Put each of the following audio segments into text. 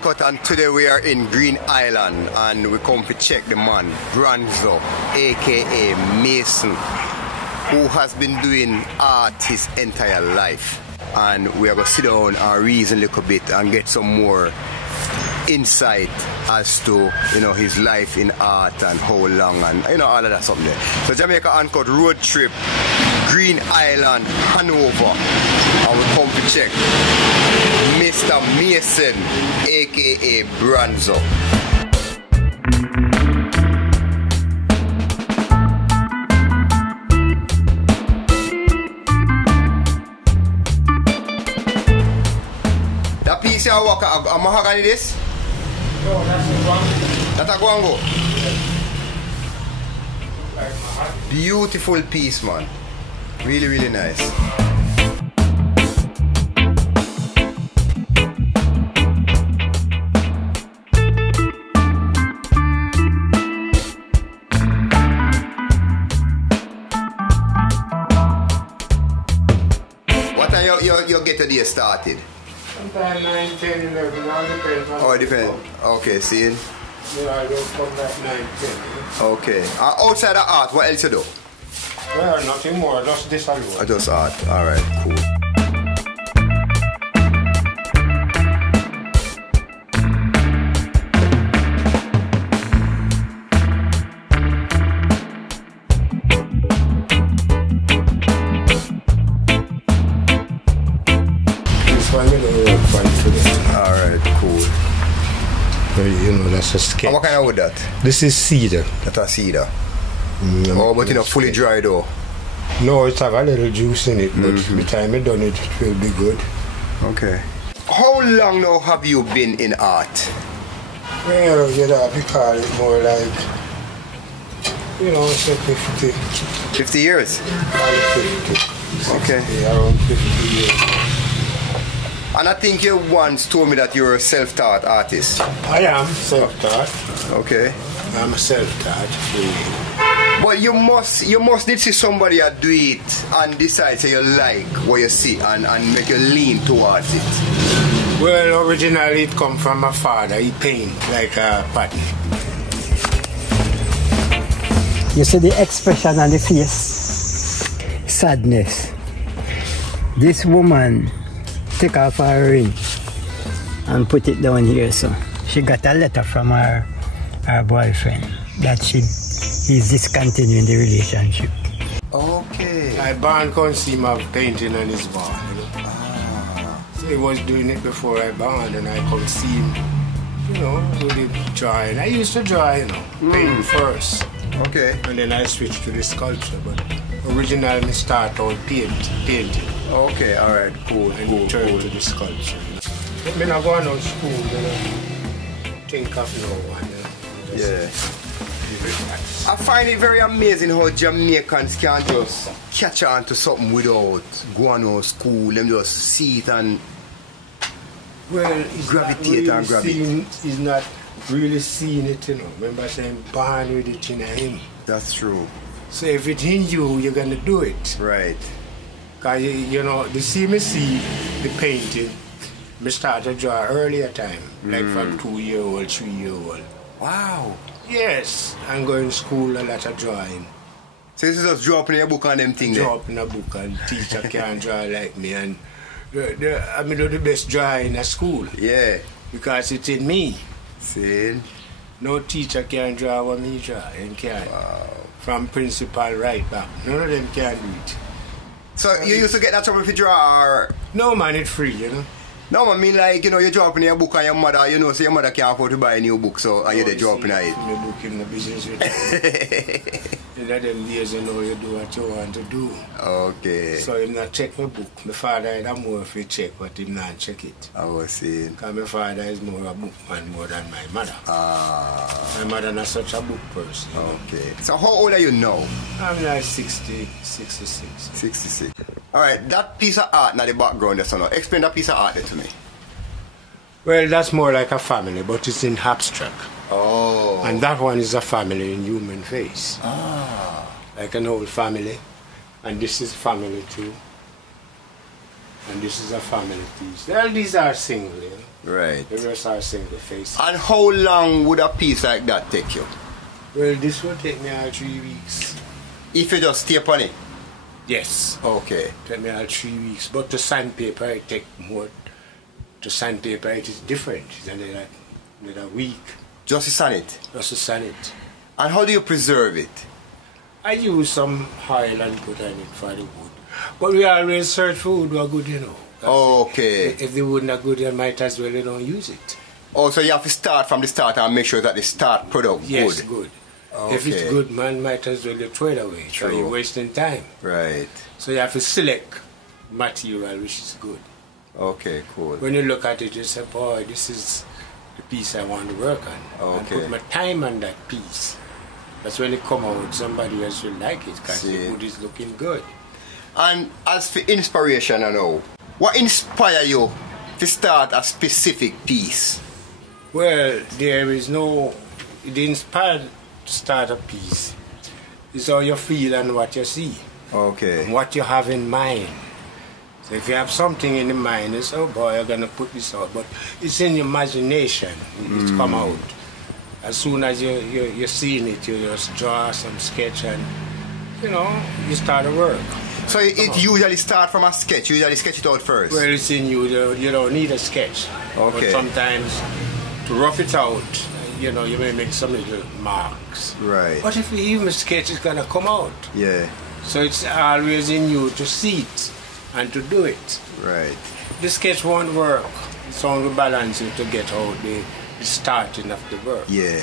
Uncut, and today we are in Green Island and we come to check the man Bronzo, aka Mason, who has been doing art his entire life, and we are going to sit down and reason a little bit and get some more insight as to his life in art and how long and all of that something there. So Jamaica Uncut road trip, Green Island, Hanover, and we come to check Mr. Mason, aka Bronzo. That piece of work, a mahogany this? No, that's a guango. That's a guango? Beautiful piece, man. Really, really nice. What time you get the day started? Sometimes 9, 10, 11, all depends on. Oh, it depends. Okay, seeing? Yeah, I don't come back 9, 10. Okay. Outside of art, what else you do? Well, nothing more, just this alone. Just art. Alright, cool. Alright, cool. That's a sketch. And what kind of wood that? This is cedar. That's a cedar. But fully dry though. No, it have a little juice in it, but by the time I done it, it will be good. Okay. How long now have you been in art? Well, we call it more like, say 50. 50 years? 50. 60, Okay. Around 50 years. And I think you once told me that you're a self-taught artist. I am self-taught. Okay. I'm a self-taught. But you must did see somebody do it and decide say you like what you see and make you lean towards it. Well, originally it come from my father. He paint like a pattern. You see the expression on the face, sadness. This woman took off her ring and put it down here, so she got a letter from her boyfriend that he's discontinuing the relationship. Okay. I born consume of painting on his barn, So he was doing it before I born, and I come see him, do the drawing. I used to draw, paint first. Okay. And then I switched to the sculpture, but originally I started out painting. Okay, alright, cool, And turned to the sculpture. But when I go on school, think of no one. Yeah. I find it very amazing how Jamaicans can just catch on to something without going to school. Them just see it and gravitate and grab it. He's not really seeing it, Remember saying born with it in him. That's true. So if it's in you, you're going to do it. Right. Because, the see the painting, I started to draw earlier time, like from 2-year-old, 3-year-old. Wow. Yes, I'm going to school a lot of drawing. So this is just dropping your book on them things? Drop in a book and teacher can't draw like me. And I do the best drawing in a school. Yeah. Because it's in me. See? No teacher can draw what me draw. And can't. Wow. From principal right back. None of them can do it. So you used to get that trouble if you draw or? No man, it's free, No, I mean like, you drop in your book and your mother, so your mother can't afford to buy a new book, so are you there dropping it? The book in the business with in them days, you do what you want to do. Okay. So if not check my book, my father had more if he check, but he not check it. I was saying. Because my father is more a book man more than my mother. Ah. My mother not such a book person. Okay. So how old are you now? I'm like 66. 66. Alright, that piece of art in the background, so now, explain that piece of art there to me. Well, that's more like a family, but it's in abstract. Oh. And that one is a family in human face. Ah. Like an old family. And this is family too. And this is a family piece. Well, these are single, you know. Right. The rest are single face. And how long would a piece like that take you? Well, this will take me all 3 weeks. If you just stay upon it? Yes. Okay. Take me all 3 weeks. But the sandpaper, it take more. The sandpaper, it is different than a week. Just to sand it? Just to sand it. And how do you preserve it? I use some oil and put on it for the wood. But we always search for wood are good, you know. Okay. If the wood not good, you might as well you don't use it. Oh, so you have to start from the start and make sure that the start product yes, good. Good. Okay. If it's good, man, might as well you throw it away. True. So you're wasting time. Right. So you have to select material which is good. Okay, cool. When you look at it, you say, boy, this is the piece I want to work on. Okay. And put my time on that piece. That's when it come out, somebody else will like it because the wood is looking good. And as for inspiration, I know, what inspired you to start a specific piece? Well, there is no, the inspired to start a piece is how you feel and what you see. Okay. And what you have in mind. So if you have something in the mind, it's, oh boy, I'm going to put this out. But it's in your imagination, it's come out. As soon as you're seeing it, you just draw some sketch and, you know, you start to work. So it usually start from a sketch, you usually sketch it out first? Well, it's in you, you don't need a sketch. Okay. But sometimes, to rough it out, you know, you may make some little marks. Right. But if you even sketch, it's going to come out. Yeah. So it's always in you to see it and to do it. Right. The sketch won't work. It's only balance it to get out the starting of the work. Yeah.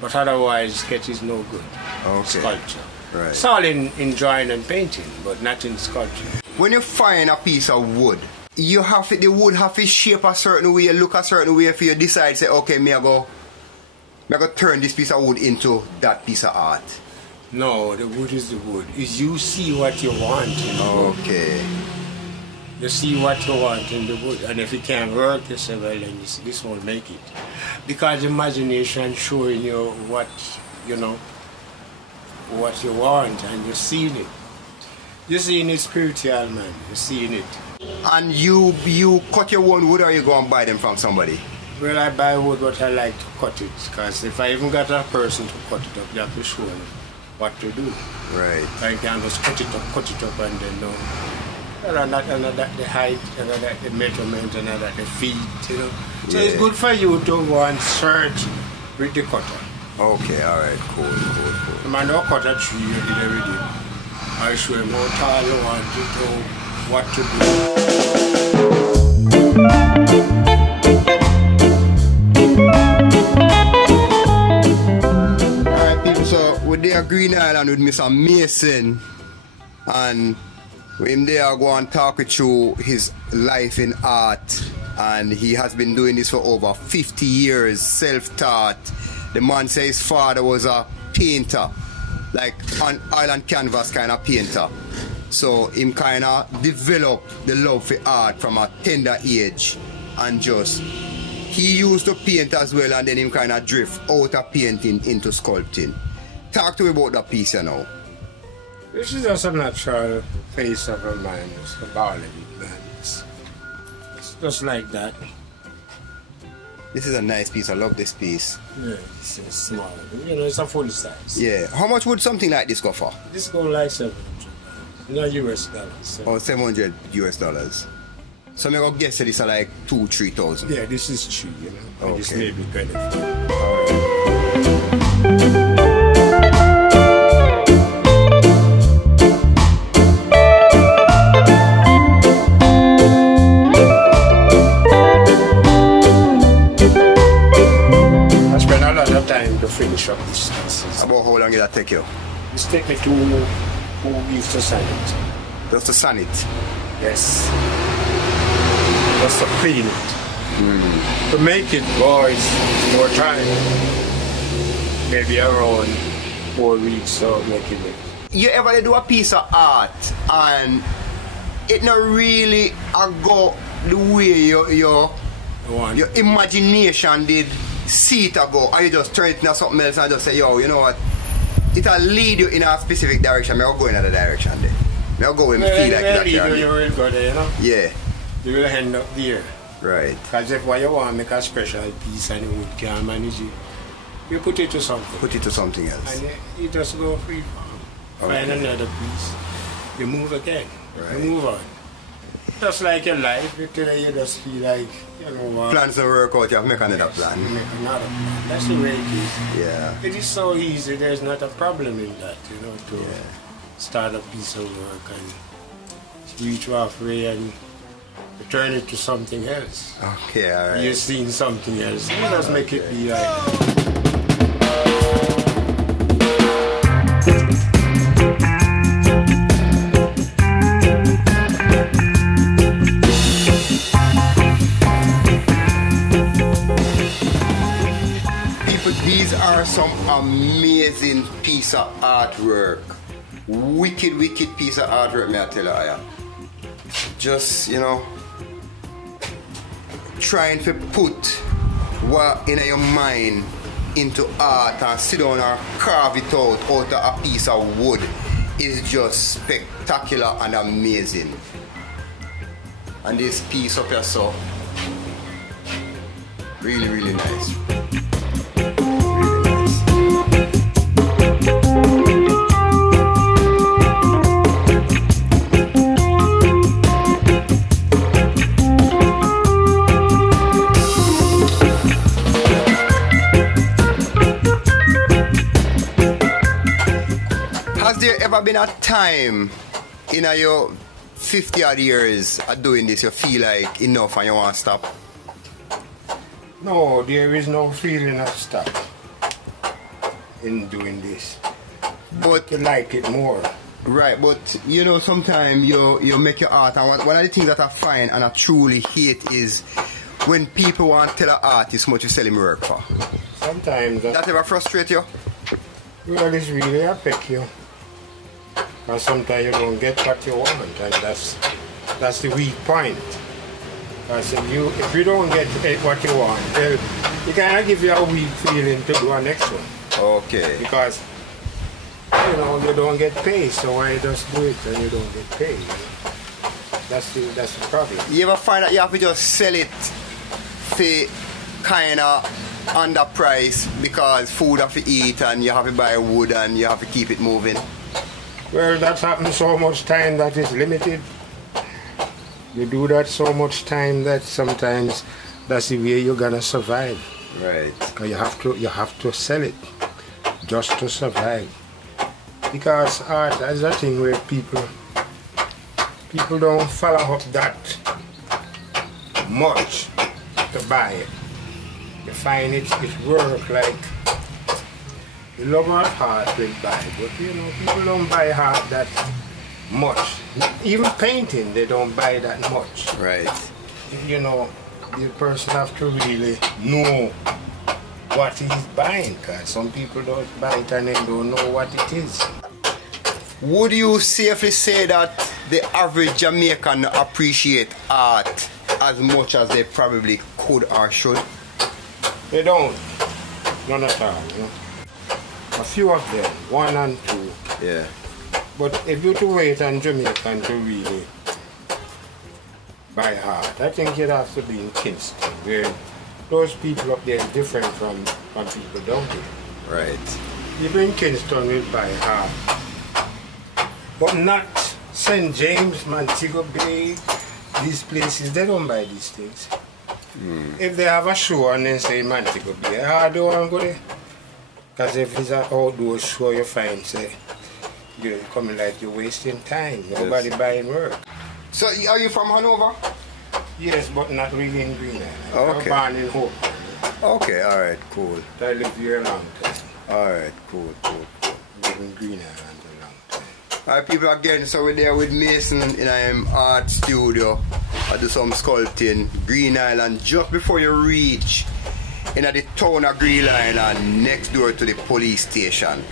But otherwise, sketch is no good. Okay. Sculpture. Right. It's all in drawing and painting, but not in sculpture. When you find a piece of wood, you have to, the wood have to shape a certain way, look a certain way for you decide, say, okay, me I go turn this piece of wood into that piece of art. No, the wood is the wood. Is you see what you want in the wood. Okay. You see what you want in the wood, and if it can't work, you say, well, then this won't make it. Because imagination showing you what, you know, what you want, and you're seeing it. You're seeing it spiritual, man. You're seeing it. And you cut your own wood, or you go and buy them from somebody? Well, I buy wood, but I like to cut it, because if I even got a person to cut it up, you have to show them what to do. Right. I can just cut it up, and then know. And that the height, and that the measurement, and that the feet, you know. So it's good for you to go and search with the cutter. Okay, alright, cool. The man don't cut a tree, you did everything. I show him how tall you want to know what to do. Alright people, so we're there at Green Island with Mr. Mason, and him there go and talk with you his life in art, and he has been doing this for over 50 years, self-taught. The man says his father was a painter, like an island canvas kind of painter. So him kind of developed the love for art from a tender age, and just he used to paint as well, and then him kind of drift out of painting into sculpting. Talk to me about that piece, you know. This is just a natural face of a man. It's a ball man. It's just like that. This is a nice piece. I love this piece. Yeah, it's small. You know, it's a full size. Yeah. How much would something like this go for? This go like $700. Not US dollars. Oh, $700 US. So I'm going to guess that this are like 2,000-3,000. Yeah, this is cheap, you know. Okay. This may be benefit. Time to finish up this piece. About how long did that take you? It's take me 2 weeks to sand it. Just to sand it? Yes. Just to clean it. To make it, boy, it's more time. Maybe around 4 weeks of making it. You ever do a piece of art and it not really go the way your imagination did see it go, or you just turn it into something else and just say, yo, you know what, it'll lead you in a specific direction. I'll go in another direction there. I'll go and feel like that. You will go there, you know? Yeah. you will end up there. Right. Because if what you want to make a special piece and the wood can't manage it, you put it to something. Put it to something else. And you just go free form. Find another piece. You move again. Right. You move on. Just like your life, today you just feel like, you know what. Plans don't work out, you have to make another plan. You make another plan. That's the way it is. Yeah. It is so easy, there's not a problem in that, you know, to start a piece of work and reach halfway and turn it to something else. Okay, alright. You're seeing something else. You just make it be like. These are some amazing piece of artwork. Wicked piece of artwork, may I tell you. Just, you know, trying to put what in your mind into art and sit down and carve it out of a piece of wood is just spectacular and amazing. And this piece up here, so really nice. Has there ever been a time in your 50 odd years of doing this you feel like enough and you want to stop? No, there is no feeling of stop in doing this. But You like it more. right, but you know, sometimes you make your art, and one of the things that I find and I truly hate is when people want to tell an artist how much you sell him work for. Sometimes That ever frustrate you? well, it's really affect you. Because sometimes you don't get what you want, and that's the weak point. Because if you don't get what you want, well, it kind of give you a weak feeling to do a next one. Okay. Because you know you don't get paid, so why just do it and you don't get paid? You know? That's the problem. You ever find that you have to just sell it for kind of underprice because food have to eat and you have to buy wood and you have to keep it moving? Well, that's happened so much time that it's limited. You do that so much time that sometimes that's the way you're gonna survive. Right. Because you have to sell it just to survive. Because art is a thing where people don't follow up that much to buy it. You find it work like you love art will buy, but you know people don't buy art that much. Even painting they don't buy that much. Right. You know, the person have to really know what he's buying, because some people don't buy it and they don't know what it is. Would you safely say that the average Jamaican appreciate art as much as they probably could or should? They don't. None at all, you know. A few of them, 1 and 2. Yeah. But if you to wait on Jamaican to really buy art, I think it has to be in Kingston, where those people up there are different from people down here. Right. People in Kingston will buy art, but not St. James, Montego Bay, these places, they don't buy these things. If they have a show and then say Montego Bay, I don't want to go there. Because if it's an outdoor show, you find, say, you're coming like you're wasting time. Nobody buying work. So are you from Hanover? Yes, but not really in Green Island. Okay. I was born in Hope. Okay, alright, cool. I lived here a long time. Alright, cool. I lived in Green Island a long time. Alright, people, again, so we're there with Mason in an art studio. I do some sculpting, Green Island, just before you reach in the town of Green Island, next door to the police station.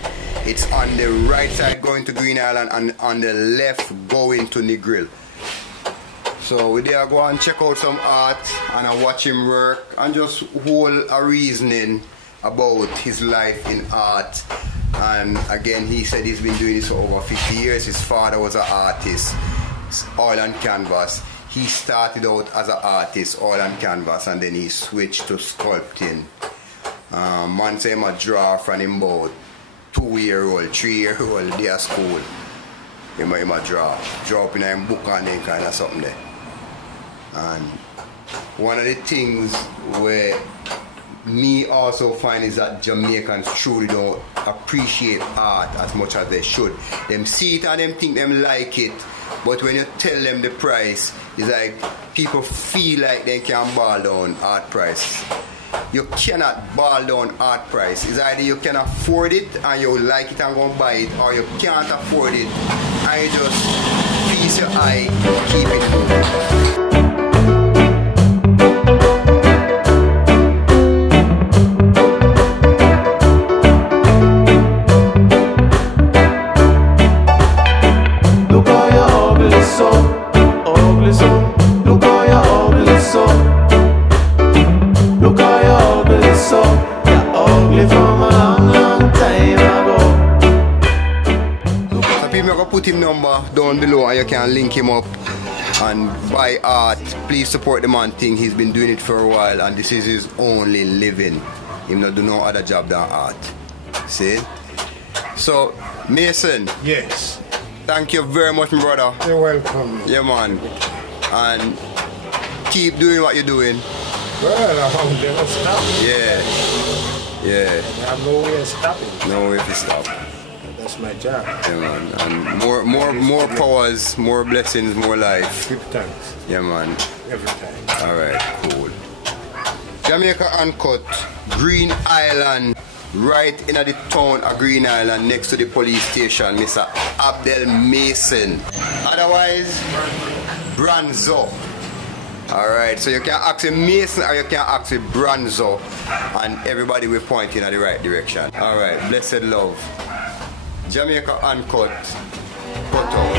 It's on the right side going to Green Island and on the left going to Negril. So we there go and check out some art and I watch him work and just hold a reasoning about his life in art. And again, he said he's been doing this for over 50 years. His father was an artist, oil and canvas. he started out as an artist, all on canvas, and then he switched to sculpting. Man say him a draw from him about 2-year-old, 3-year-old day at school. Him a draw up in a book and then kind of something there. And one of the things where me also find is that Jamaicans truly don't appreciate art as much as they should. Them see it and them think them like it, but when you tell them the price, it's like people feel like they can ball down art price. You cannot ball down art price. It's either you can afford it and you like it and go buy it, or you can't afford it and you just feast your eye and keep it moving. Put him number down below and you can link him up and buy art. Please support the man thing. He's been doing it for a while and this is his only living. He not do no other job than art. See? So Mason. Yes. Thank you very much, my brother. You're welcome. Yeah, man. And keep doing what you're doing. Well, I won't never stop. Yeah. Yeah. I have no way of stopping. No way to stop. That's my job. Yeah, man. And more powers, more blessings, more life. Good thanks. Yeah, man. Every time. Alright, cool. Jamaica Uncut, Green Island, right in the town of Green Island, next to the police station, Mr. Abdel Mason. Otherwise, Branzo. Alright, so you can ask him Mason or you can ask him Branzo, and everybody will point in the right direction. Alright, blessed love. Jamaica Uncut, cut out.